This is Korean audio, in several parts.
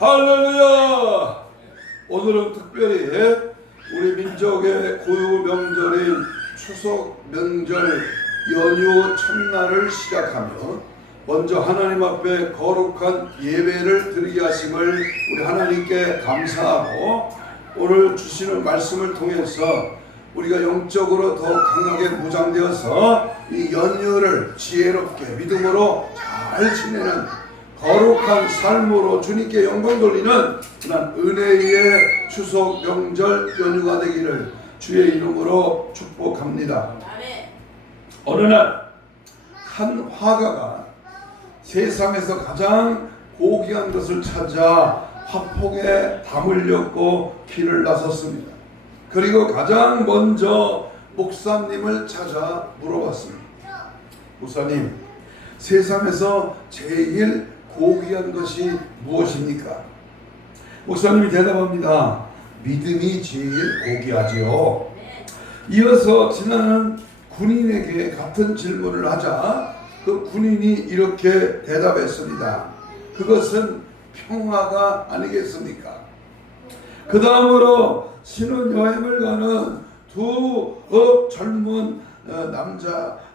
할렐루야! 오늘은 특별히 우리 민족의 고유 명절인 추석 명절 연휴 첫날을 시작하며 먼저 하나님 앞에 거룩한 예배를 드리게 하심을 우리 하나님께 감사하고, 오늘 주시는 말씀을 통해서 우리가 영적으로 더 강하게 무장되어서 이 연휴를 지혜롭게 믿음으로 잘 지내는 거룩한 삶으로 주님께 영광 돌리는 그런 은혜의 추석 명절 연휴가 되기를 주의 이름으로 축복합니다. 어느 날 한 화가가 세상에서 가장 고귀한 것을 찾아 화폭에 담을 엮고 길을 나섰습니다. 그리고 가장 먼저 목사님을 찾아 물어봤습니다. 목사님, 세상에서 제일 고귀한 것이 무엇입니까? 목사님이 대답합니다. 믿음이 제일 고귀하지요. 이어서 지나는 군인에게 같은 질문을 하자 그 군인이 이렇게 대답했습니다. 그것은 평화가 아니겠습니까? 그 다음으로 신혼여행을 가는 두 젊은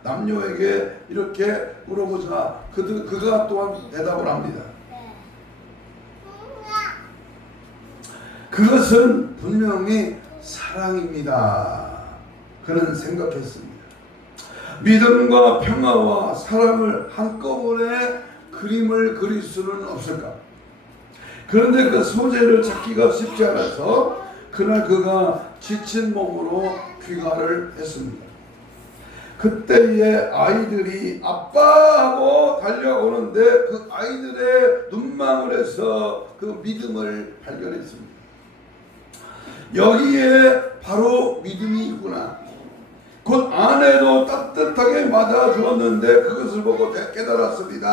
남녀에게 이렇게 물어보자 그가 또한 대답을 합니다. 그것은 분명히 사랑입니다. 그는 생각했습니다. 믿음과 평화와 사랑을 한꺼번에 그림을 그릴 수는 없을까? 그런데 그 소재를 찾기가 쉽지 않아서 그날 그가 지친 몸으로 귀가를 했습니다. 그때의 아이들이 아빠하고 달려오는데 그 아이들의 눈망울에서 그 믿음을 발견했습니다. 여기에 바로 믿음이 있구나. 곧 아내도 따뜻하게 맞아주었는데 그것을 보고 깨달았습니다.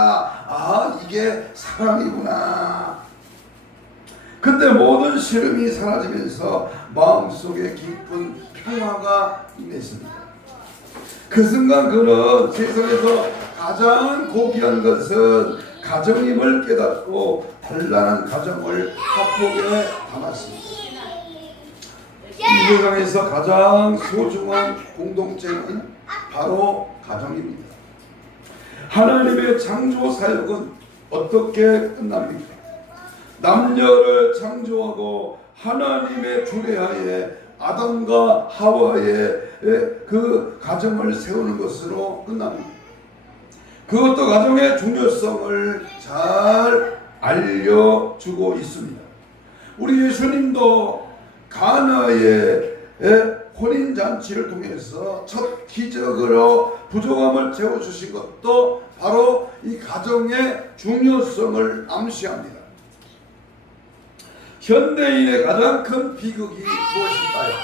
아, 이게 사랑이구나. 그때 모든 시름이 사라지면서 마음속에 깊은 평화가 임했습니다. 그 순간 그는 세상에서 가장 고귀한 것은 가정임을 깨닫고 단란한 가정을 화폭에 담았습니다. 이 세상에서 가장 소중한 공동체는 바로 가정입니다. 하나님의 창조 사역은 어떻게 끝납니까? 남녀를 창조하고 하나님의 주례하에 아담과 하와의 그 가정을 세우는 것으로 끝납니다. 그것도 가정의 중요성을 잘 알려주고 있습니다. 우리 예수님도 가나의 혼인잔치를 통해서 첫 기적으로 부족함을 채워주신 것도 바로 이 가정의 중요성을 암시합니다. 현대인의 가장 큰 비극이 무엇일까요?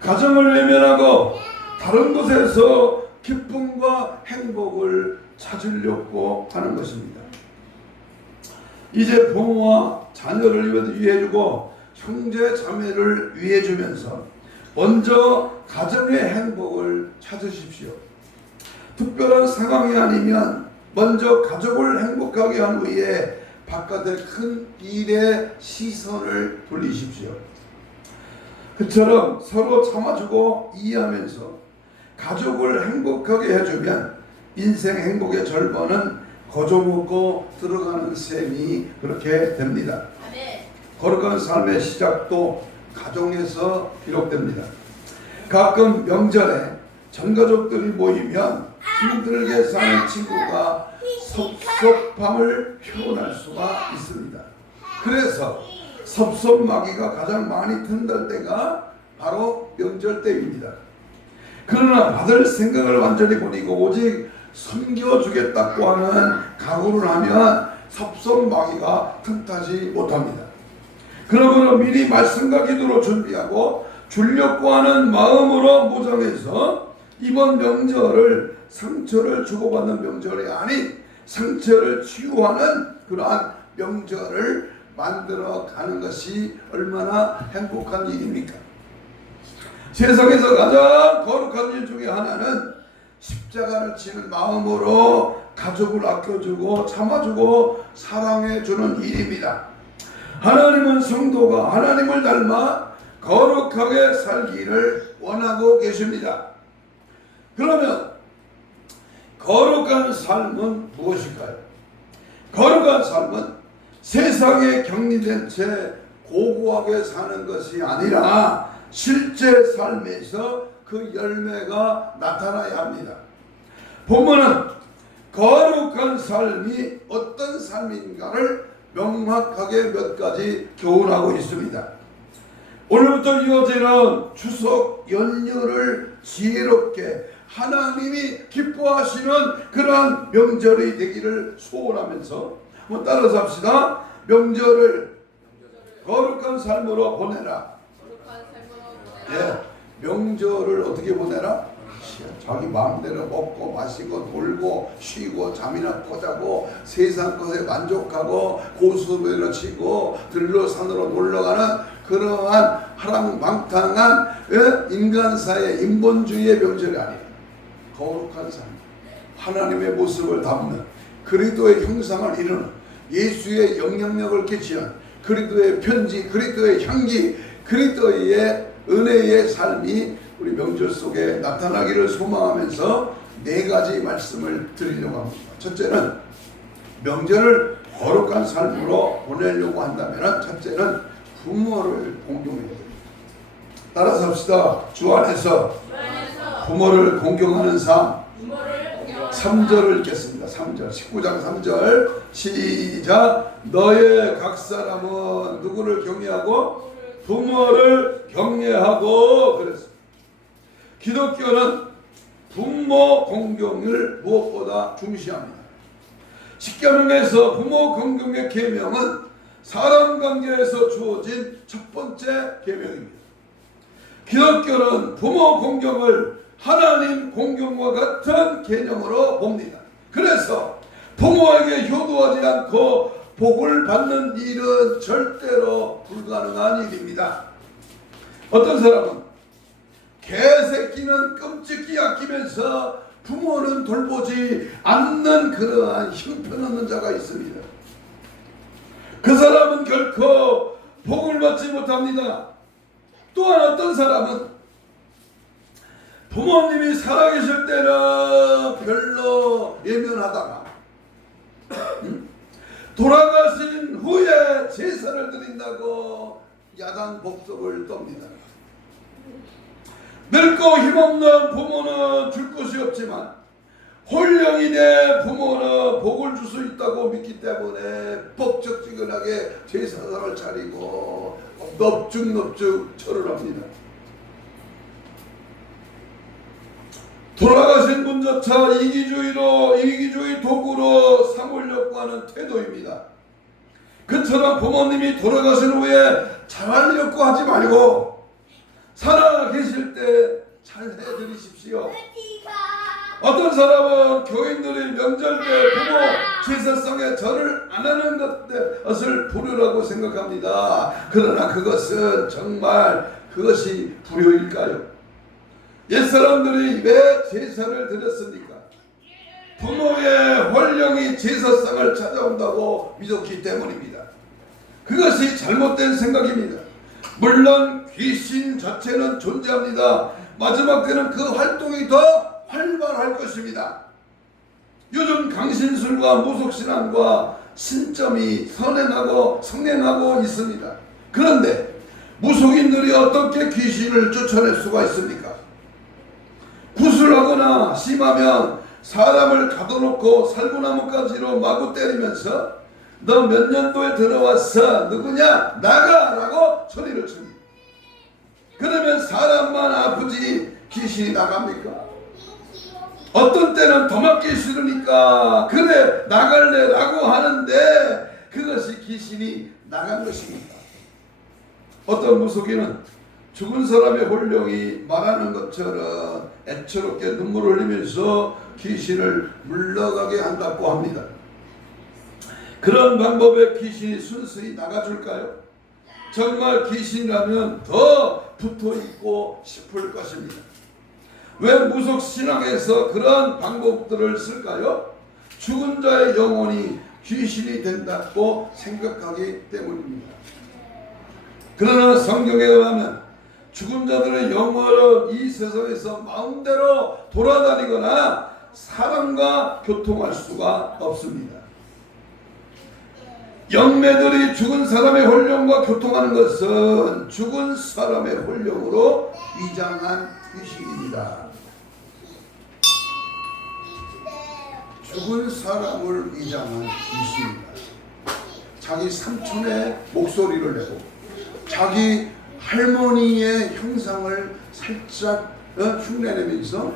가정을 외면하고 다른 곳에서 기쁨과 행복을 찾으려고 하는 것입니다. 이제 부모와 자녀를 위해주고 형제 자매를 위해주면서 먼저 가정의 행복을 찾으십시오. 특별한 상황이 아니면 먼저 가족을 행복하게 한 후에 바깥의 큰 일에 시선을 돌리십시오. 그처럼 서로 참아주고 이해하면서 가족을 행복하게 해주면 인생 행복의 절반은 거저먹고 들어가는 셈이 그렇게 됩니다. 거룩한 삶의 시작도 가정에서 기록됩니다. 가끔 명절에 전 가족들이 모이면 힘들게 사는 친구가 섭섭함을 표현할 수가 있습니다. 그래서 섭섭마귀가 가장 많이 튼들 때가 바로 명절 때입니다. 그러나 받을 생각을 완전히 버리고 오직 섬겨주겠다고 하는 각오를 하면 섭섭마귀가 틈타지 못합니다. 그러므로 미리 말씀과 기도로 준비하고 주려고 하는 마음으로 무장해서 이번 명절을 상처를 주고받는 명절이 아닌 상처를 치유하는 그러한 명절을 만들어 가는 것이 얼마나 행복한 일입니까? 세상에서 가장 거룩한 일 중에 하나는 십자가를 지는 마음으로 가족을 아껴주고 참아주고 사랑해주는 일입니다. 하나님은 성도가 하나님을 닮아 거룩하게 살기를 원하고 계십니다. 그러면 거룩한 삶은 무엇일까요? 거룩한 삶은 세상에 격리된 채 고고하게 사는 것이 아니라 실제 삶에서 그 열매가 나타나야 합니다. 본문은 거룩한 삶이 어떤 삶인가를 명확하게 몇 가지 교훈하고 있습니다. 오늘부터 이어지는 추석 연휴를 지혜롭게 하나님이 기뻐하시는 그러한 명절이 되기를 소원하면서 한번 따라서 합시다. 명절을 거룩한 삶으로 보내라. 예, 명절을 어떻게 보내라? 자기 마음대로 먹고 마시고 놀고 쉬고 잠이나 꼬자고 세상 것에 만족하고 고수배로 치고 들로 산으로 놀러가는 그러한 하랑방탕한 인간사의 인본주의의 명절이 아니에요. 거룩한 삶, 하나님의 모습을 담는 그리스도의 형상을 이루는 예수의 영향력을 끼치는 그리스도의 편지, 그리스도의 향기, 그리스도의 은혜의 삶이 우리 명절 속에 나타나기를 소망하면서 네 가지 말씀을 드리려고 합니다. 첫째는 명절을 거룩한 삶으로 보내려고 한다면 첫째는 부모를 공경해야 됩니다. 따라서 합시다. 주 안에서 부모를 공경하는 삶. 3절을 읽겠습니다. 3절 19장 3절 시작. 너의 각 사람은 누구를 경외하고? 부모를 경외하고 그랬습니다. 기독교는 부모 공경을 무엇보다 중시합니다. 십계명에서 부모 공경의 계명은 사람 관계에서 주어진 첫 번째 계명입니다. 기독교는 부모 공경을 하나님 공경과 같은 개념으로 봅니다. 그래서 부모에게 효도하지 않고 복을 받는 일은 절대로 불가능한 일입니다. 어떤 사람은 개새끼는 끔찍히 아끼면서 부모는 돌보지 않는 그러한 형편없는 자가 있습니다. 그 사람은 결코 복을 받지 못합니다. 또한 어떤 사람은 부모님이 살아계실 때는 별로 예면하다가 돌아가신 후에 제사를 드린다고 야단 복속을 떱니다. 늙고 힘없는 부모는 줄 것이 없지만 홀령이 된 부모는 복을 줄 수 있다고 믿기 때문에 뻑적지근하게 제사상을 차리고 넙죽넙죽 절을 합니다. 돌아가신 분조차 이기주의 도구로 삼으려고 하는 태도입니다. 그처럼 부모님이 돌아가신 후에 잘하려고 하지 말고 살아 계실 때 잘 해드리십시오. 어떤 사람은 교인들이 명절 때 부모 제사상에 절을 안 하는 것을 불효라고 생각합니다. 그러나 그것은 정말 그것이 불효일까요? 옛사람들이 왜 제사를 드렸습니까? 부모의 홀령이 제사상을 찾아온다고 믿었기 때문입니다. 그것이 잘못된 생각입니다. 물론 귀신 자체는 존재합니다. 마지막 때는 그 활동이 더 활발할 것입니다. 요즘 강신술과 무속신앙과 신점이 성행하고 있습니다. 그런데 무속인들이 어떻게 귀신을 쫓아낼 수가 있습니까? 구슬하거나 심하면 사람을 가둬놓고 살구나무가지로 마구 때리면서 너 몇 년도에 들어왔어? 누구냐? 나가라고 소리를 칩니다. 그러면 사람만 아프지 귀신이 나갑니까? 어떤 때는 더 맞기 싫으니까 그래 나갈래 라고 하는데 그것이 귀신이 나간 것입니다. 어떤 무속인은 죽은 사람의 홀령이 말하는 것처럼 애처롭게 눈물을 흘리면서 귀신을 물러가게 한다고 합니다. 그런 방법에 귀신이 순순히 나가줄까요? 정말 귀신이라면 더 붙어있고 싶을 것입니다. 왜 무속신앙에서 그런 방법들을 쓸까요? 죽은 자의 영혼이 귀신이 된다고 생각하기 때문입니다. 그러나 성경에 의하면 죽은 자들의 영혼은 이 세상에서 마음대로 돌아다니거나 사람과 교통할 수가 없습니다. 영매들이 죽은 사람의 혼령과 교통하는 것은 죽은 사람의 혼령으로 위장한 귀신입니다. 죽은 사람을 위장한 귀신입니다. 자기 삼촌의 목소리를 내고 자기 할머니의 형상을 살짝 흉내내면서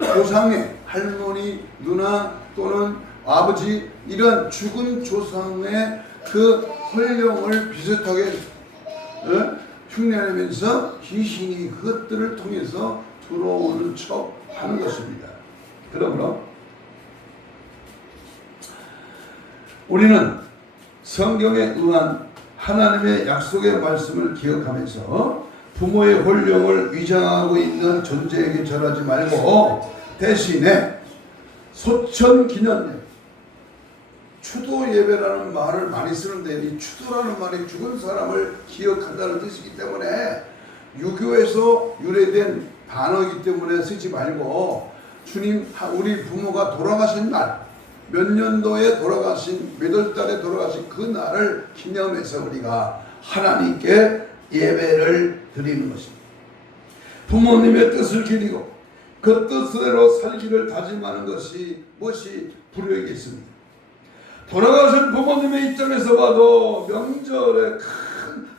조상의 할머니, 누나 또는 아버지 이런 죽은 조상의 그 혼령을 비슷하게 흉내내면서 귀신이 그것들을 통해서 들어오는 척 하는 것입니다. 그러므로 우리는 성경에 의한 하나님의 약속의 말씀을 기억하면서 부모의 혼령을 위장하고 있는 존재에게 절하지 말고 대신에 소천기념 추도 예배라는 말을 많이 쓰는데 이 추도라는 말이 죽은 사람을 기억한다는 뜻이기 때문에 유교에서 유래된 단어이기 때문에 쓰지 말고 주님 우리 부모가 돌아가신 날 몇 년도에 돌아가신 몇 월 달에 돌아가신 그 날을 기념해서 우리가 하나님께 예배를 드리는 것입니다. 부모님의 뜻을 기리고 그 뜻대로 살기를 다짐하는 것이 무엇이 불효이겠습니까? 돌아가신 부모님의 입장에서 봐도 명절에 큰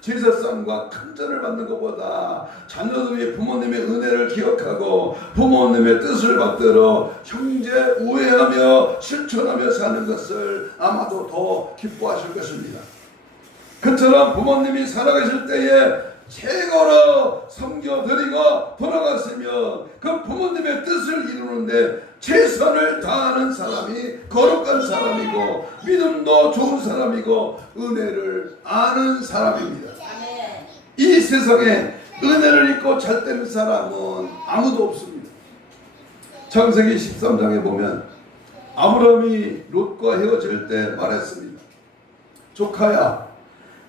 제사상과 큰 절을 받는 것보다 자녀들이 부모님의 은혜를 기억하고 부모님의 뜻을 받들어 형제 우애하며 실천하며 사는 것을 아마도 더 기뻐하실 것입니다. 그처럼 부모님이 살아계실 때에 최고로 섬겨드리고 돌아갔으면 그 부모님의 뜻을 이루는데 최선을 다하는 사람이 거룩한 사람이고 믿음도 좋은 사람이고 은혜를 아는 사람입니다. 이 세상에 은혜를 잊고 잘되는 사람은 아무도 없습니다. 창세기 13장에 보면 아브라함이 롯과 헤어질 때 말했습니다. 조카야,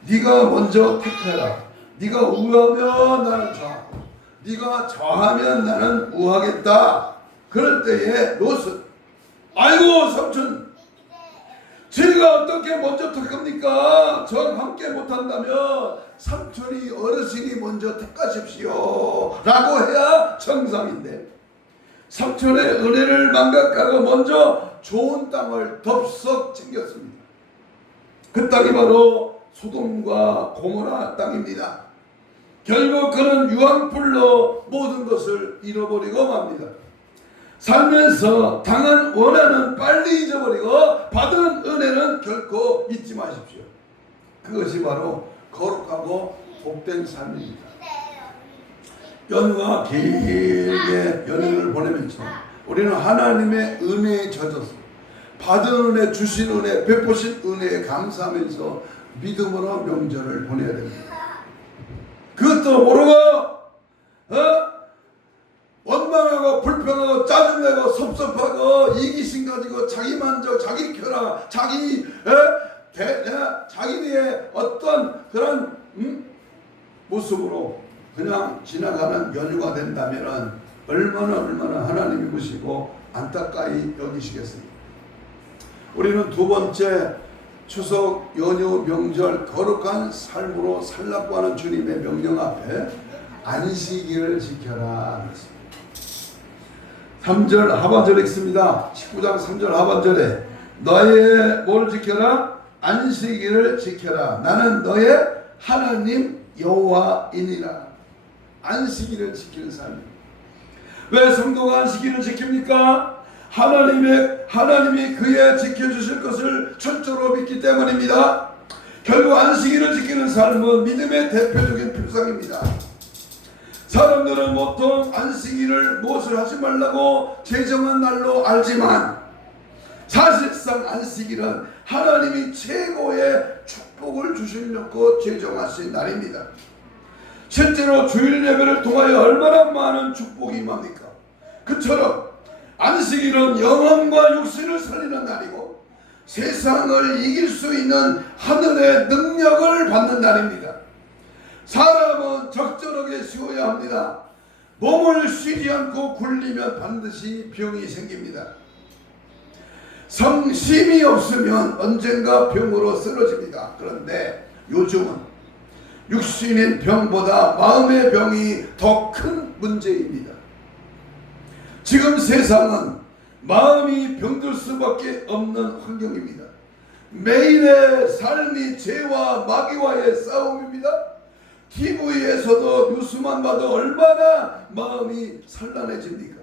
네가 먼저 택해라. 네가 우하면 나는 좌하고 네가 좌하면 나는 우하겠다. 그럴 때에 롯은 아이고 삼촌, 제가 어떻게 먼저 택합니까? 저랑 함께 못한다면 삼촌이 어르신이 먼저 택하십시오 라고 해야 정상인데 삼촌의 은혜를 망각하고 먼저 좋은 땅을 덥석 챙겼습니다. 그 땅이 바로 소돔과 고모라 땅입니다. 결국 그는 유황불로 모든 것을 잃어버리고 맙니다. 살면서 당한 원한은 빨리 잊어버리고 받은 은혜는 결코 잊지 마십시오. 그것이 바로 거룩하고 복된 삶입니다. 연휴가 길게 연휴를 보내면서 우리는 하나님의 은혜에 젖어서 받은 은혜, 주신 은혜, 베푸신 은혜에 감사하면서 믿음으로 명절을 보내야 됩니다. 그것도 모르고 원망하고 불평하고 짜증내고 섭섭하고 이기심 가지고 자기 만족, 자기 쾌락, 자기의 어떤 그런 모습으로 그냥 지나가는 연휴가 된다면 얼마나 하나님이 보시고 안타까이 여기시겠습니까? 우리는 두 번째 추석 연휴 명절 거룩한 삶으로 살라고 하는 주님의 명령 앞에 안식일을 지켜라. 3절 하반절에 있습니다. 19장 3절 하반절에 너의 뭘 지켜라? 안식일을 지켜라. 나는 너의 하나님 여호와이니라. 안식일을 지키는 삶입니다. 왜 성도가 안식일을 지킵니까? 하나님이 그의 지켜주실 것을 철저로 믿기 때문입니다. 결국 안식일을 지키는 삶은 믿음의 대표적인 표상입니다. 사람들은 보통 안식일을 무엇을 하지 말라고 제정한 날로 알지만 사실상 안식일은 하나님이 최고의 축복을 주시려고 제정하신 날입니다. 실제로 주일 예배를 통하여 얼마나 많은 축복이 임합니까? 그처럼 안식일은 영혼과 육신을 살리는 날이고 세상을 이길 수 있는 하늘의 능력을 받는 날입니다. 사람은 적절하게 쉬어야 합니다. 몸을 쉬지 않고 굴리면 반드시 병이 생깁니다. 성심이 없으면 언젠가 병으로 쓰러집니다. 그런데 요즘은 육신의 병보다 마음의 병이 더 큰 문제입니다. 지금 세상은 마음이 병들 수밖에 없는 환경입니다. 매일의 삶이 죄와 마귀와의 싸움입니다. TV에서도 뉴스만 봐도 얼마나 마음이 산란해집니까?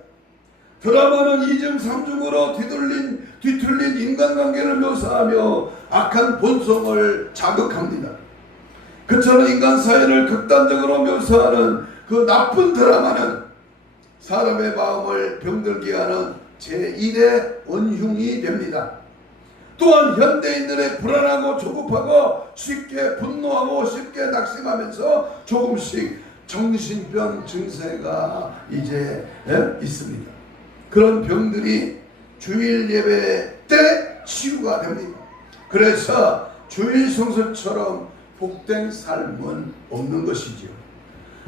드라마는 이중 삼중으로 뒤틀린 인간관계를 묘사하며 악한 본성을 자극합니다. 그처럼 인간 사회를 극단적으로 묘사하는 그 나쁜 드라마는 사람의 마음을 병들게 하는 제1의 원흉이 됩니다. 또한 현대인들의 불안하고 조급하고 쉽게 분노하고 쉽게 낙심하면서 조금씩 정신병 증세가 이제 있습니다. 그런 병들이 주일 예배 때 치유가 됩니다. 그래서 주일 성수처럼 복된 삶은 없는 것이지요.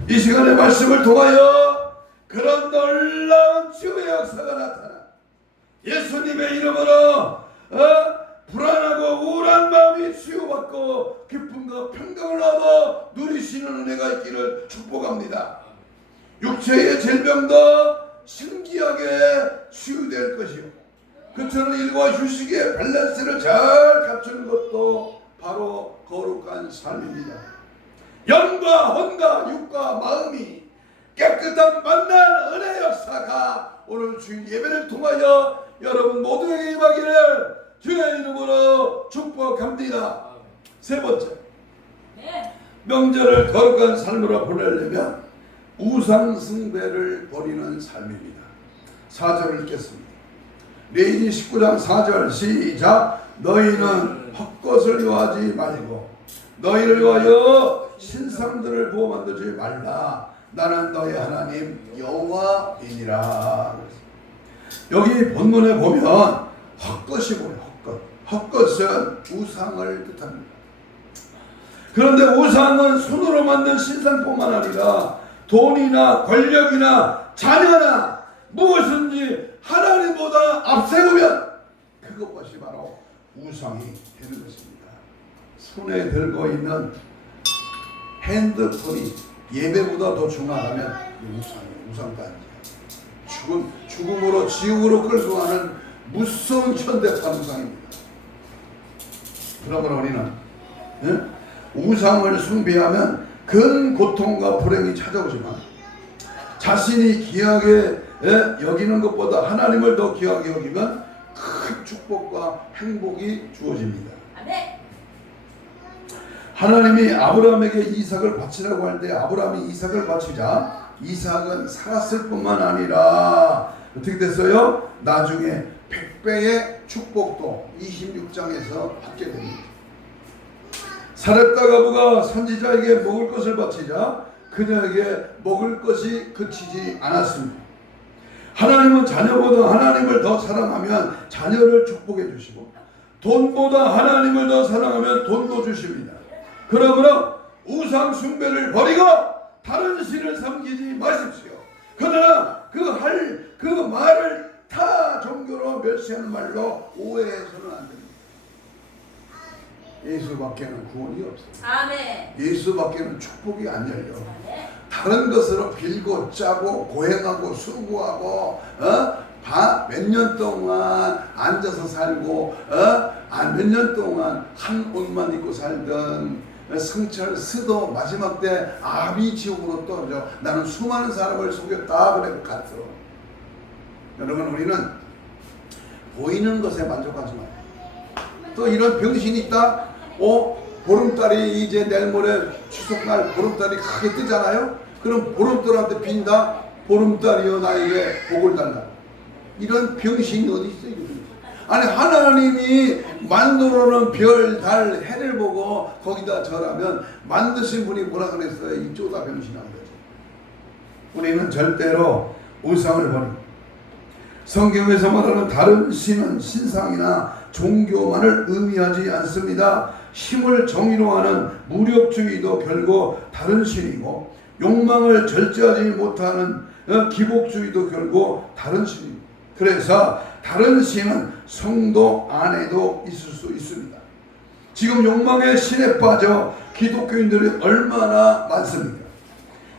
이 시간의 말씀을 통하여 그런 놀라운 치유의 역사가 나타나 예수님의 이름으로 불안하고 우울한 마음이 치유받고 기쁨과 평강을 얻어 누리시는 은혜가 있기를 축복합니다. 육체의 질병도 신기하게 치유될 것이요, 그처럼 일과 휴식의 밸런스를 잘 갖추는 것도 바로 거룩한 삶입니다. 영과 혼과 육과 마음이 깨끗한 만난 은혜 역사가 오늘 주일 예배를 통하여 여러분 모두에게 임하기를 주의 이름으로 축복합니다. 세 번째, 명절을 거룩한 삶으로 보내려면 우상 숭배를 버리는 삶입니다. 4절을 읽겠습니다. 레위기 19장 4절 시작. 너희는 헛것을 요하지 말고 너희를 위하여 신상들을 보호 만들지 말라. 나는 너희 하나님 여호와이니라. 여기 본문에 보면 헛것이 뭐예요? 헛것은 우상을 뜻합니다. 그런데 우상은 손으로 만든 신상뿐만 아니라 돈이나 권력이나 자녀나 무엇인지 하나님보다 앞세우면 그것이 바로 우상이 되는 것입니다. 손에 들고 있는 핸드폰이 예배보다 더 중요하다면 우상이에요. 우상단지예요. 죽음으로 지옥으로 끌고 가는 무서운 현대판 우상입니다. 그러므로 우리는 우상을 숭배하면 큰 고통과 불행이 찾아오지만 자신이 귀하게 여기는 것보다 하나님을 더 귀하게 여기면 큰 축복과 행복이 주어집니다. 하나님이 아브라함에게 이삭을 바치라고 할 때 아브라함이 이삭을 바치자 이삭은 살았을 뿐만 아니라 어떻게 됐어요? 나중에 100배의 축복도 26장에서 받게 됩니다. 사렙다 가부가 선지자에게 먹을 것을 바치자 그녀에게 먹을 것이 그치지 않았습니다. 하나님은 자녀보다 하나님을 더 사랑하면 자녀를 축복해 주시고 돈보다 하나님을 더 사랑하면 돈도 주십니다. 그러므로 우상 숭배를 버리고 다른 신을 섬기지 마십시오. 그러나 그 말을 타 종교로 멸시하는 말로 오해해서는 안 됩니다. 예수밖에는 구원이 없어요. 아멘. 예수밖에는 축복이 안 열려. 아멘. 다른 것으로 빌고 짜고 고행하고 수고하고 몇 년 동안 앉아서 살고 몇 년 동안 한 옷만 입고 살던 성철 스도 마지막 때 아비 지옥으로 떨어져 나는 수많은 사람을 속였다 그래 갔어. 여러분 우리는 보이는 것에 만족하지 마요. 또 이런 병신이 있다. 보름달이 이제 내일 모레 추석날 보름달이 크게 뜨잖아요. 그럼 보름달한테 빈다. 보름달이여 나에게 복을 달라. 이런 병신이 어디 있어요? 아니 하나님이 만들어놓은 별, 달, 해를 보고 거기다 절하면 만드신 분이 뭐라 그랬어요? 이 쪼다 병신한 거죠. 우리는 절대로 우상을 버리고 성경에서 말하는 다른 신은 신상이나 종교만을 의미하지 않습니다. 힘을 정의로 하는 무력주의도 결국 다른 신이고, 욕망을 절제하지 못하는 기복주의도 결국 다른 신입니다. 그래서 다른 신은 성도 안에도 있을 수 있습니다. 지금 욕망의 신에 빠져 기독교인들이 얼마나 많습니까?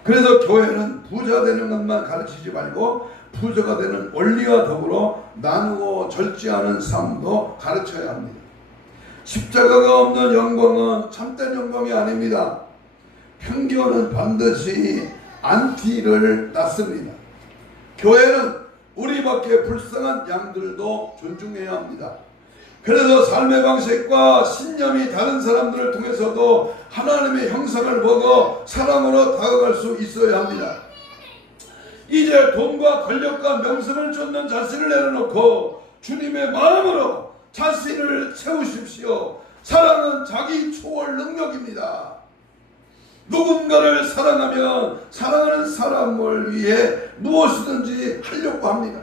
그래서 교회는 부자 되는 것만 가르치지 말고 부자가 되는 원리와 더불어 나누고 절제하는 삶도 가르쳐야 합니다. 십자가가 없는 영광은 참된 영광이 아닙니다. 편견은 반드시 안티를 낳습니다. 교회는 우리밖에 불쌍한 양들도 존중해야 합니다. 그래서 삶의 방식과 신념이 다른 사람들을 통해서도 하나님의 형상을 보고 사랑으로 다가갈 수 있어야 합니다. 이제 돈과 권력과 명성을 쫓는 자신을 내려놓고 주님의 마음으로 자신을 채우십시오. 사랑은 자기 초월 능력입니다. 누군가를 사랑하면 사랑하는 사람을 위해 무엇이든지 하려고 합니다.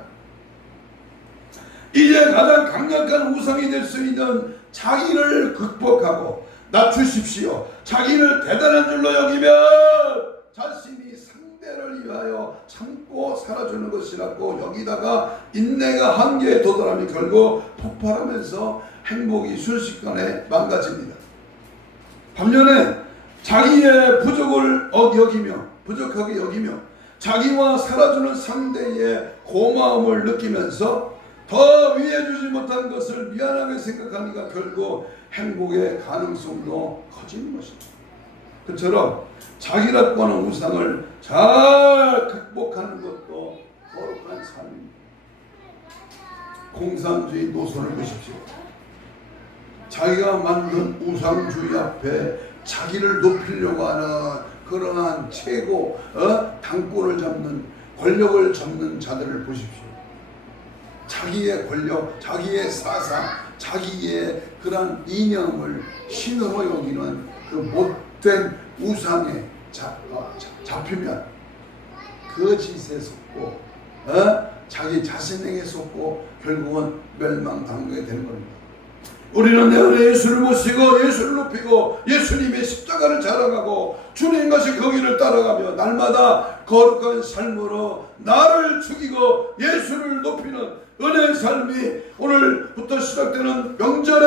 이제 가장 강력한 우상이 될 수 있는 자기를 극복하고 낮추십시오. 자기를 대단한 줄로 여기면 자신이 상대를 위하여 참고 살아주는 것이라고 여기다가 인내가 한계에 도달하면 결국 폭발하면서 행복이 순식간에 망가집니다. 반면에 자기의 부족을 부족하게 여기며 자기와 살아주는 상대의 고마움을 느끼면서 더 위해 주지 못한 것을 미안하게 생각하니까 결국 행복의 가능성도 커지는 것입니다. 그처럼 자기라고 하는 우상을 잘 극복하는 것도 거룩한 삶입니다. 공산주의 노선을 보십시오. 자기가 만든 우상주의 앞에 자기를 높이려고 하는 그러한 최고 당권을 잡는 권력을 잡는 자들을 보십시오. 자기의 권력, 자기의 사상, 자기의 그런 이념을 신으로 여기는 그 못된 우상에 잡히면 그 짓에 속고 자기 자신에게 속고 결국은 멸망당하게 되는 겁니다. 우리는 내 안에 예수를 모시고 예수를 높이고 예수님의 십자가를 자랑하고 주님 것이 거기를 따라가며 날마다 거룩한 삶으로 나를 죽이고 예수를 높이는 은혜의 삶이 오늘부터 시작되는 명절에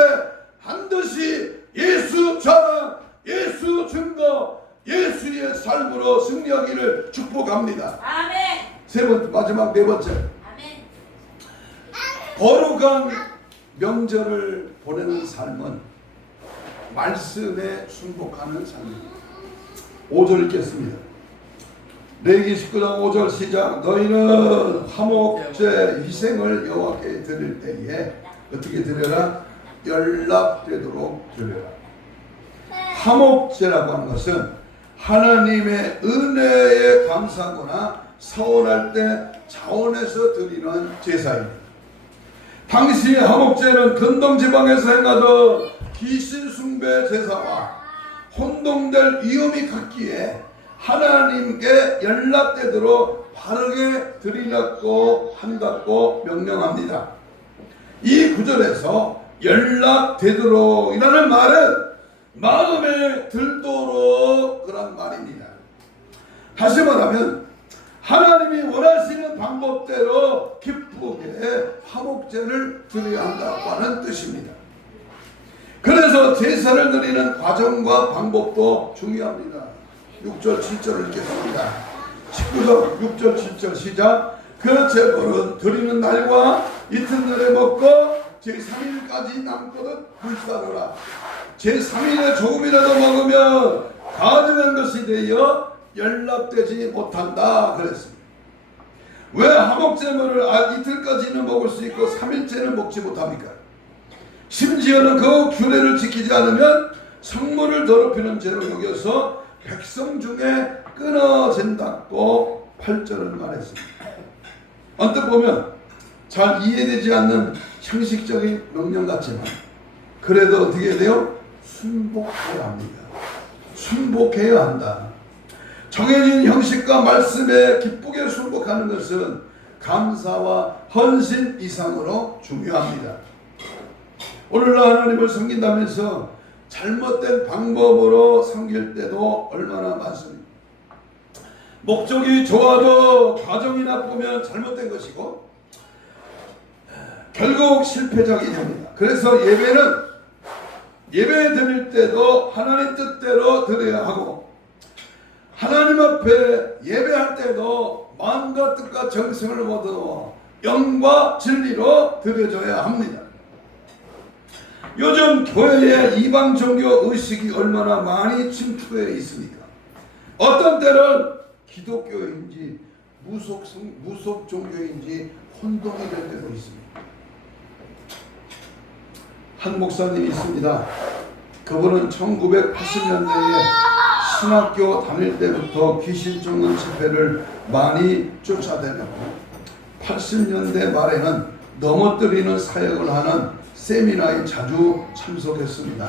반드시 예수 자랑, 예수 증거, 예수의 삶으로 승리하기를 축복합니다. 아멘. 마지막 네 번째. 아멘. 거룩한 명절을 보내는 삶은 말씀에 순복하는 삶입니다. 5절 읽겠습니다. 레위기 19장 5절 시작. 너희는 화목제 희생을 여호와께 드릴 때에 어떻게 드려라? 연락되도록 드려라. 화목제라고 하는 것은 하나님의 은혜에 감사하거나 서원할 때 자원해서 드리는 제사입니다. 당시 화목제는 근동지방에서 행하던 귀신숭배 제사와 혼동될 위험이 컸기에 하나님께 연락되도록 바르게 드리라고 한다고 명령합니다. 이 구절에서 연락되도록 이라는 말은 마음에 들도록 그런 말입니다. 다시 말하면 하나님이 원하시는 방법대로 기쁘게 화목제를 드려야 한다고 하는 뜻입니다. 그래서 제사를 드리는 과정과 방법도 중요합니다. 6절 7절을 읽겠습니다. 19절 6절 7절 시작. 그 제물은 드리는 날과 이튿날에 먹고 제3일까지 남거든 불사르라. 제3일에 조금이라도 먹으면 가증한 것이 되어 연락되지 못한다 그랬습니다. 왜 화목제물을 이틀까지는 먹을 수 있고 3일째는 먹지 못합니까? 심지어는 그 규례를 지키지 않으면 성물을 더럽히는 죄로 여겨서 백성 중에 끊어진다고 8절은 말했습니다. 언뜻 보면 잘 이해되지 않는 형식적인 명령 같지만 그래도 어떻게 해야 돼요? 순복해야 합니다. 순복해야 한다. 정해진 형식과 말씀에 기쁘게 순복하는 것은 감사와 헌신 이상으로 중요합니다. 오늘날 하나님을 섬긴다면서 잘못된 방법으로 섬길 때도 얼마나 많습니다. 목적이 좋아도 과정이 나쁘면 잘못된 것이고 결국 실패적이 됩니다. 그래서 예배 드릴 때도 하나님 뜻대로 드려야 하고 하나님 앞에 예배할 때도 마음과 뜻과 정성을 모두 영과 진리로 드려줘야 합니다. 요즘 교회에 이방 종교 의식이 얼마나 많이 침투되어 있습니까? 어떤 때는 기독교인지 무속 종교인지 혼동이 될 때도 있습니다. 한 목사님이 있습니다. 그분은 1980년대에 신학교 다닐 때부터 귀신 쫓는 집회를 많이 쫓아다녔고 80년대 말에는 넘어뜨리는 사역을 하는 세미나에 자주 참석했습니다.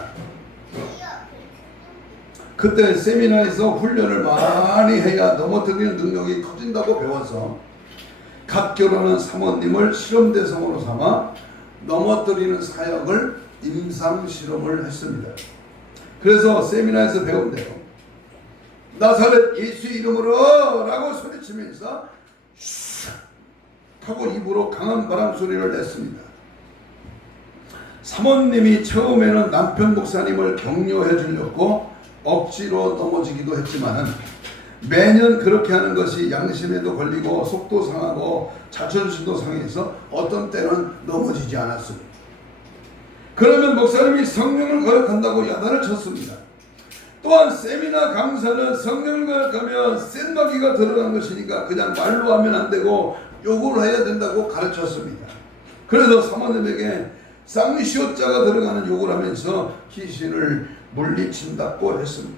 그때 세미나에서 훈련을 많이 해야 넘어뜨리는 능력이 커진다고 배워서 갓 결혼한 사모님을 실험 대상으로 삼아 넘어뜨리는 사역을 임상 실험을 했습니다. 그래서 세미나에서 배운 대로 나사렛 예수 이름으로 라고 소리치면서 슉 하고 입으로 강한 바람 소리를 냈습니다. 사모님이 처음에는 남편 목사님을 격려해 주려고 억지로 넘어지기도 했지만은 매년 그렇게 하는 것이 양심에도 걸리고 속도 상하고 자존심도 상해서 어떤 때는 넘어지지 않았습니다. 그러면 목사님이 성령을 거역한다고 야단을 쳤습니다. 또한 세미나 강사는 성령을 거역하면 센마귀가 들어간 것이니까 그냥 말로 하면 안 되고 욕을 해야 된다고 가르쳤습니다. 그래서 사모님에게 쌍시옷자가 들어가는 욕을 하면서 귀신을 물리친다고 했습니다.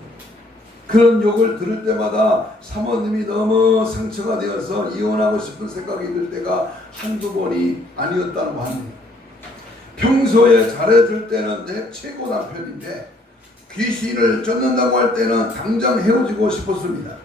그런 욕을 들을 때마다 사모님이 너무 상처가 되어서 이혼하고 싶은 생각이 들 때가 한두 번이 아니었다고 합니다. 평소에 잘해줄 때는 내 최고 남편인데 귀신을 쫓는다고 할 때는 당장 헤어지고 싶었습니다.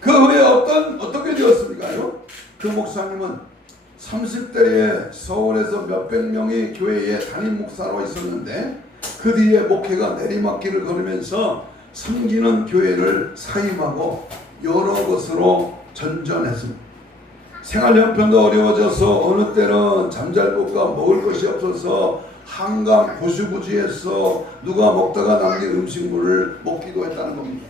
그 후에 어떻게 되었습니까요? 그 목사님은 30대에 서울에서 몇백 명의 교회에 담임 목사로 있었는데 그 뒤에 목회가 내리막길을 걸으면서 섬기는 교회를 사임하고 여러 곳으로 전전했습니다. 생활 형편도 어려워져서 어느 때는 잠잘 곳과 먹을 것이 없어서 한강 고수부지에서 누가 먹다가 남긴 음식물을 먹기도 했다는 겁니다.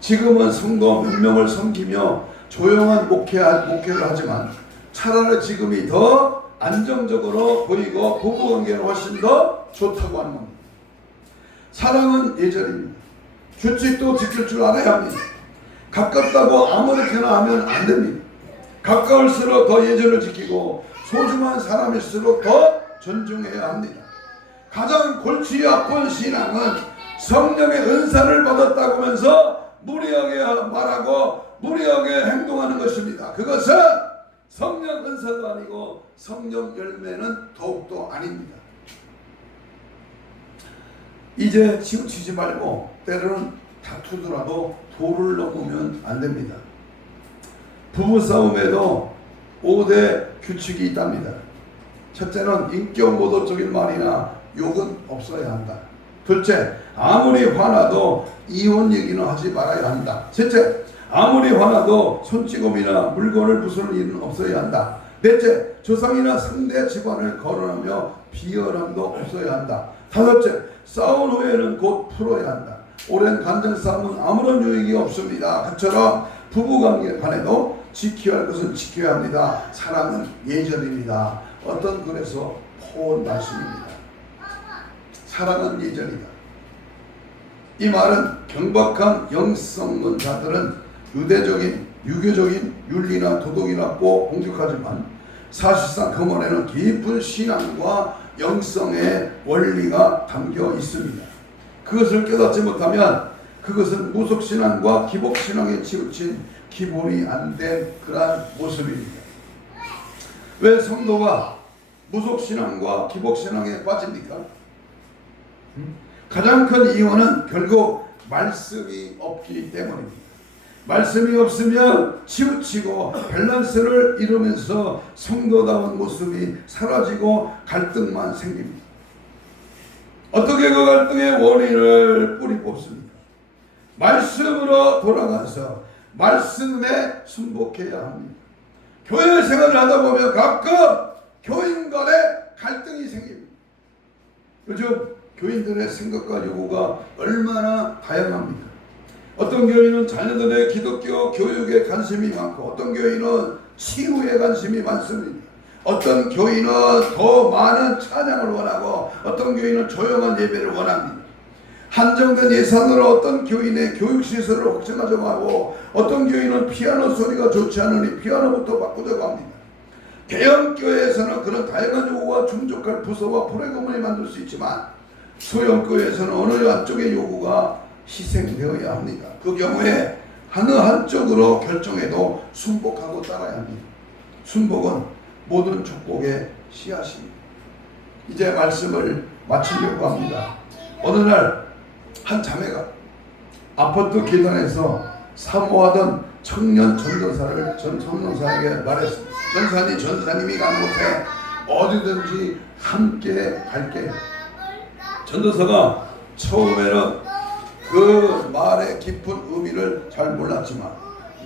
지금은 성도 몇 명을 섬기며 조용한 목회를 하지만 차라리 지금이 더 안정적으로 보이고 부부관계는 훨씬 더 좋다고 하는 겁니다. 사랑은 예절입니다. 규칙도 지킬 줄 알아야 합니다. 가깝다고 아무렇게나 하면 안 됩니다. 가까울수록 더 예절을 지키고 소중한 사람일수록 더 존중해야 합니다. 가장 골치 아픈 신앙은 성령의 은사를 받았다고 하면서 무리하게 말하고 무리하게 행동하는 것입니다. 그것은 성령 은사도 아니고 성령 열매는 더욱더 아닙니다. 이제 치우치지 말고 때로는 다투더라도 도를 넘으면 안 됩니다. 부부싸움에도 5대 규칙이 있답니다. 첫째는 인격 모독적인 말이나 욕은 없어야 한다. 둘째, 아무리 화나도 이혼 얘기는 하지 말아야 한다. 셋째, 아무리 화나도 손찌검이나 물건을 부수는 일은 없어야 한다. 넷째, 조상이나 상대 집안을 거론하며 비열함도 없어야 한다. 다섯째, 싸운 후에는 곧 풀어야 한다. 오랜 감정 싸움은 아무런 유익이 없습니다. 그처럼 부부관계 간에도 지켜야 할 것은 지켜야 합니다. 사랑은 예절입니다. 어떤 글에서 포온 말씀입니다. 사랑은 예절이다. 이 말은 경박한 영성론자들은 유교적인 윤리나 도덕이라고 공격하지만 사실상 그 말에는 깊은 신앙과 영성의 원리가 담겨 있습니다. 그것을 깨닫지 못하면 그것은 무속신앙과 기복신앙에 치우친 기본이 안 된 그러한 모습입니다. 왜 성도가 무속신앙과 기복신앙에 빠집니까? 가장 큰 이유는 결국 말씀이 없기 때문입니다. 말씀이 없으면 치우치고 밸런스를 잃으면서 성도다운 모습이 사라지고 갈등만 생깁니다. 어떻게 그 갈등의 원인을 뿌리 뽑습니까? 말씀으로 돌아가서 말씀에 순복해야 합니다. 교회 생활을 하다 보면 가끔 교인 간에 갈등이 생깁니다. 요즘 교인들의 생각과 요구가 얼마나 다양합니까? 어떤 교인은 자녀들의 기독교 교육에 관심이 많고, 어떤 교인은 치유에 관심이 많습니다. 어떤 교인은 더 많은 찬양을 원하고, 어떤 교인은 조용한 예배를 원합니다. 한정된 예산으로 어떤 교인의 교육시설을 확장하자고 하고, 어떤 교인은 피아노 소리가 좋지 않으니 피아노부터 바꾸자고 합니다. 대형교회에서는 그런 다양한 요구가 충족할 부서와 프로그램을 만들 수 있지만, 소형교회에서는 어느 한쪽의 요구가 희생되어야 합니다. 그 경우에 어느 한쪽으로 결정해도 순복하고 따라야 합니다. 순복은 모든 축복의 씨앗입니다. 이제 말씀을 마치려고 합니다. 어느 날 한 자매가 아파트 계단에서 사모하던 청년 전도사에게 말했습니다. 전사님이 간 곳에 어디든지 함께 갈게요. 전도사가 처음에는 그 말의 깊은 의미를 잘 몰랐지만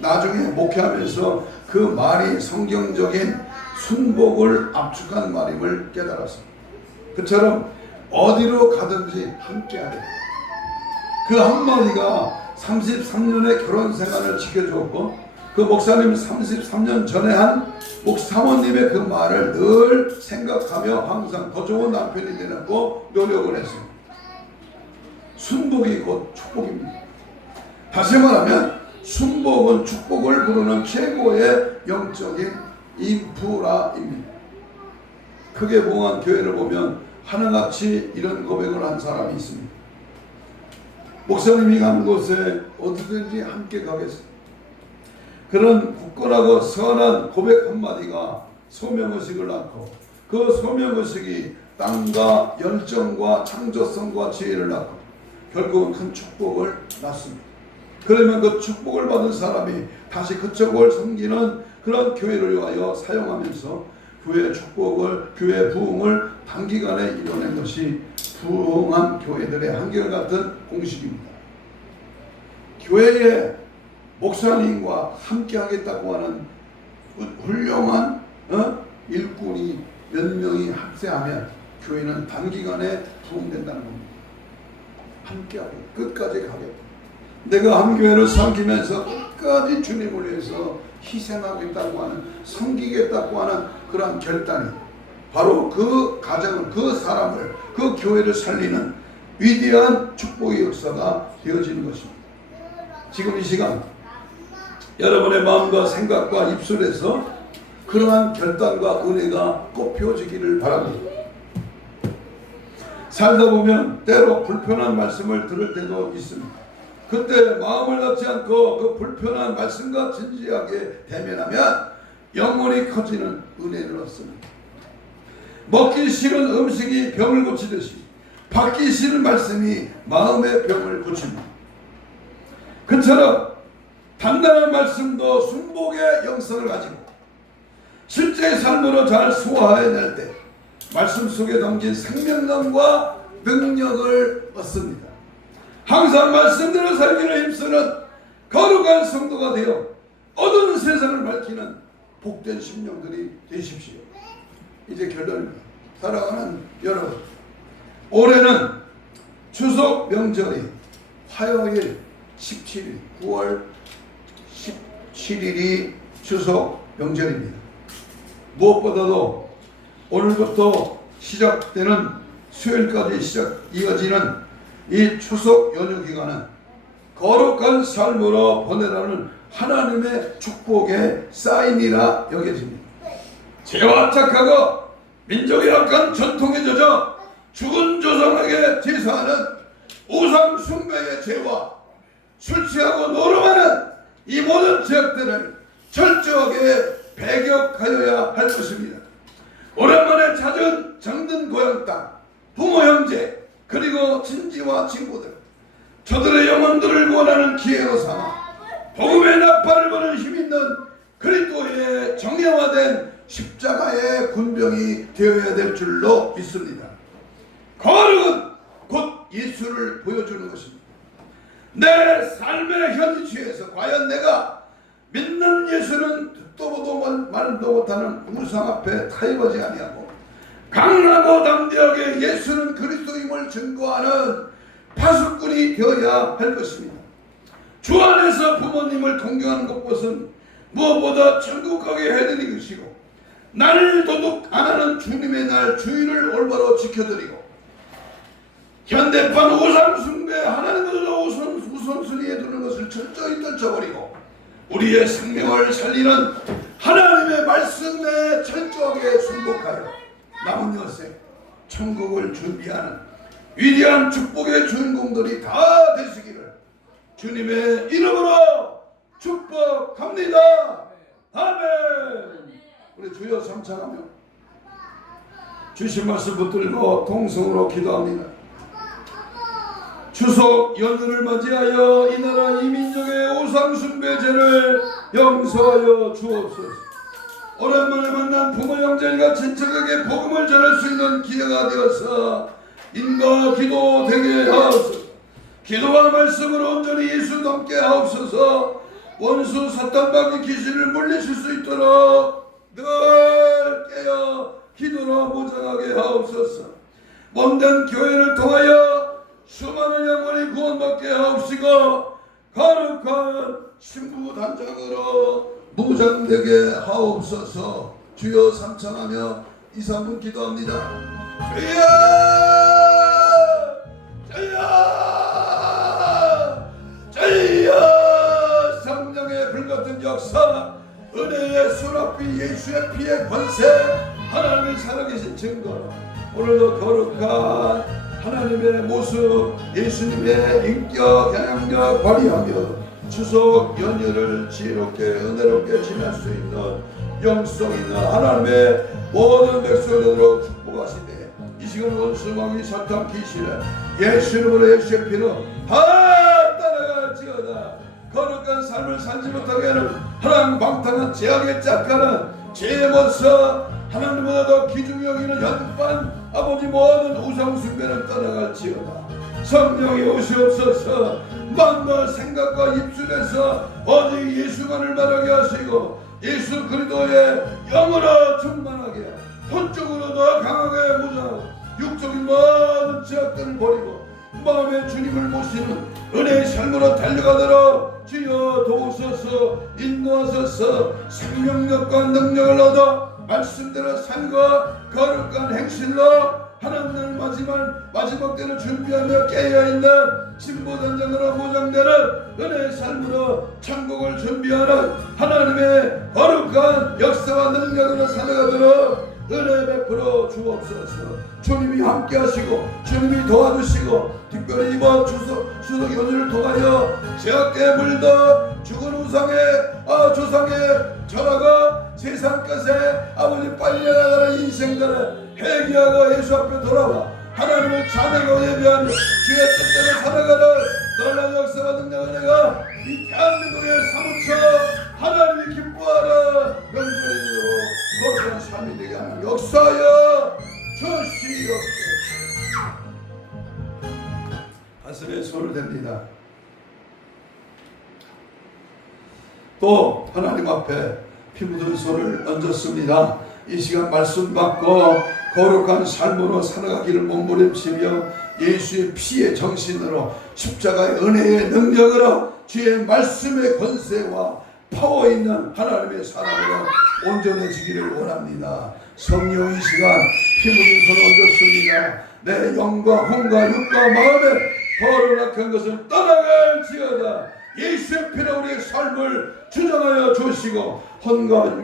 나중에 목회하면서 그 말이 성경적인 순복을 압축한 말임을 깨달았습니다. 그처럼 어디로 가든지 함께하래. 그 한마디가 33년의 결혼 생활을 지켜주었고, 그 목사님 33년 전에 한 사모님의 그 말을 늘 생각하며 항상 더 좋은 남편이 되려고 노력을 했습니다. 순복이 곧 축복입니다. 다시 말하면 순복은 축복을 부르는 최고의 영적인 인프라입니다. 크게 부흥한 교회를 보면 하나같이 이런 고백을 한 사람이 있습니다. 목사님이 간 곳에 어디든지 함께 가겠습니다. 그런 굳건하고 선한 고백 한마디가 소명의식을 낳고, 그 소명의식이 땅과 열정과 창조성과 지혜를 낳고 결국은 큰 축복을 낳습니다. 그러면 그 축복을 받은 사람이 다시 그쪽을 섬기는 그런 교회를 위하여 사용하면서 교회의 축복을, 교회의 부흥을 단기간에 이뤄낸 것이 부흥한 교회들의 한결같은 공식입니다. 교회의 목사님과 함께 하겠다고 하는 훌륭한 일꾼이 몇 명이 합세하면 교회는 단기간에 부흥된다는 겁니다. 함께하게, 끝까지 가게. 내가 한 교회를 섬기면서 끝까지 주님을 위해서 희생하겠다고 하는, 섬기겠다고 하는 그러한 결단이 바로 그 가정을, 그 사람을, 그 교회를 살리는 위대한 축복의 역사가 되어지는 것입니다. 지금 이 시간 여러분의 마음과 생각과 입술에서 그러한 결단과 은혜가 꽃피워지기를 바랍니다. 살다 보면 때로 불편한 말씀을 들을 때도 있습니다. 그때 마음을 갖지 않고 그 불편한 말씀과 진지하게 대면하면 영혼이 커지는 은혜를 얻습니다. 먹기 싫은 음식이 병을 고치듯이 받기 싫은 말씀이 마음의 병을 고칩니다. 그처럼 단단한 말씀도 순복의 영성을 가지고 실제 삶으로 잘 소화해낼 때 말씀 속에 담긴 생명력과 능력을 얻습니다. 항상 말씀대로 살기를 힘쓰는 거룩한 성도가 되어 어두운 세상을 밝히는 복된 심령들이 되십시오. 이제 결론입니다. 사랑하는 여러분, 올해는 추석 명절이 화요일 17일, 9월 17일이 추석 명절입니다. 무엇보다도 오늘부터 시작되는 수요일까지 이어지는 이 추석 연휴 기간은 거룩한 삶으로 보내라는 하나님의 축복의 사인이라 여겨집니다. 죄와 착하고 민족의 악한 전통에 젖어 죽은 조상에게 제사하는 우상 숭배의 죄와 술 취하고 노름하는 이 모든 죄악들을 철저하게 배격하여야 할 것입니다. 오랜만에 찾은 정든 고향 땅, 부모 형제, 그리고 친지와 친구들, 저들의 영혼들을 구원하는 기회로 삼아 복음의 나팔을 부는 힘 있는 그리스도의 정형화된 십자가의 군병이 되어야 될 줄로 믿습니다. 거룩은 곧 예수를 보여주는 것입니다. 내 삶의 현지에서 과연 내가 믿는 예수는 듣도 보도 말도 못하는 우상 앞에 타협하지 아니하고 강하고 담대하게 예수는 그리스도임을 증거하는 파수꾼이 되어야 할 것입니다. 주 안에서 부모님을 동경하는 것것은 무엇보다 천국 가게 해드리는 것이고 나를 도둑 안 하는 주님의 날 주일을 올바로 지켜드리고 현대판 우상숭배 하나님을 우선순위에 두는 것을 철저히 떨쳐버리고 우리의 생명을 살리는 하나님의 말씀에 철저하게 순복하여 남은 여생 천국을 준비하는 위대한 축복의 주인공들이 다 되시기를 주님의 이름으로 축복합니다. 아멘. 우리 주여 삼창하며 주신 말씀 붙들고 동성으로 기도합니다. 추석 연휴를 맞이하여 이 나라 이 민족의 우상숭배죄를 용서하여 주옵소서. 오랜만에 만난 부모 형제가 친척에게 복음을 전할 수 있는 기회가 되어서 인과 기도 되게 하옵소서. 기도와 말씀으로 온전히 예수 닮게 하옵소서. 원수 사탄방의 귀신을 물리칠 수 있도록 늘 깨어 기도로 무장하게 하옵소서. 몸된 교회를 통하여 수많은 영혼이 구원받게 하옵시고 거룩한 신부단장으로 무장되게 하옵소서. 주여 삼창하며 2, 3분 기도합니다. 주여 주여 주여 성령의 불같은 역사 은혜의 수납비 예수의 피의 권세 하나님의 살아계신 증거 오늘도 거룩한 하나님의 모습 예수님의 인격 영향력 발휘하며 추석 연휴를 지혜롭게 은혜롭게 지낼 수 있는 영성 있는 하나님의 모든 백성들로 축복하시되 이 시간 원수망이 사탄 귀신에 예수 이름으로 예수의 피로 다 따라갈지어다. 거룩한 삶을 살지 못하게 하는 하나님 방탕한 죄악의 짝가는 죄의 모습 하나님보다 더 귀중히 여기는 연반 아버지 모든 우상숭배는 떠나갈지어다. 성령이 오시옵소서. 마음과 생각과 입술에서 오직 예수만을 말하게 하시고 예수 그리스도의 영으로 충만하게 혼적으로 더 강하게 무장하고 육적인 모든 죄악들을 버리고 마음의 주님을 모시는 은혜의 삶으로 달려가도록 주여 도우소서. 인도하소서. 생명력과 능력을 얻어 말씀대로 삶과 거룩한 행실로 하나님을 마지막 때를 준비하며 깨어있는 신부단장으로 무장되는 은혜의 삶으로 천국을 준비하는 하나님의 거룩한 역사와 능력으로 살아가도록 은혜 베풀어 주옵소서. 주님이 함께 하시고 주님이 도와주시고 특별히 이번 추석 연휴를 통하여 죄악에 물더 죽은 우상의 조상의 절하가 세상 끝에 아버지 빨리 나가는 인생들을 회개하고 예수 앞에 돌아와 하나님을 찬양하고 예배하며 주의 뜻대로 살아가는 놀라운 역사와 능력을 은혜가 이 대한민국에 사무쳐 하나님이 기뻐하는 명절인으로 거룩한 삶이 되게 하는 역사하여 주시옵소서. 가슴에 손을 댑니다. 또 하나님 앞에 피 묻은 손을 얹었습니다. 이 시간 말씀 받고 거룩한 삶으로 살아가기를 몸부림치며 예수의 피의 정신으로 십자가의 은혜의 능력으로 주의 말씀의 권세와 파워 있는 하나님의 사랑으로 온전해지기를 원합니다. 성령 이 시간 피 묻은 손을 얹었습니다. 내 영과 혼과 육과 마음에 더러운 악한 것을 떠나갈지어다. 예수의 피로 우리의 삶을 주장하여 주시고 혼과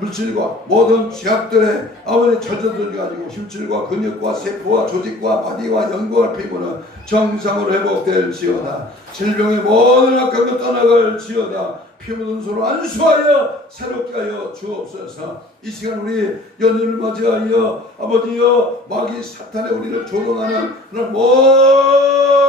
물질과 모든 죄악들의 아버지 저주들 가지고 힘줄과 근육과 세포와 조직과 마디와 연골 피부는 정상으로 회복될지어다. 질병의 모든 악한 것 떠나갈지어다. 피 묻은 손을 안수하여 새롭게 하여 주옵소서. 이 시간 우리 연휴를 맞이하여 아버지여 마귀 사탄의 우리를 조롱하는 그런 모든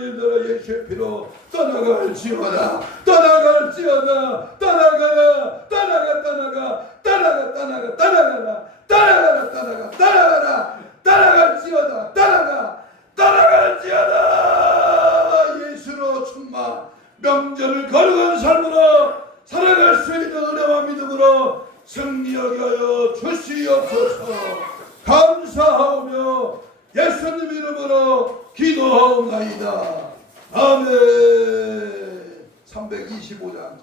일들을 예수의 피로 떠나가 떠나갈지어다 떠나갈지어다 떠나가라 떠나가 떠나가 떠나가 떠나가 떠나가라 떠나가라 떠나가 떠나가라 떠나갈지어다 떠나가 떠나갈지어다. 예수로 충만 명절을 거룩한 삶으로 살아갈 수 있는 은혜와 믿음으로 승리하게 하여 주시옵소서. 감사하오며 예수님 이름으로 기도하옵나이다. 아멘. 325장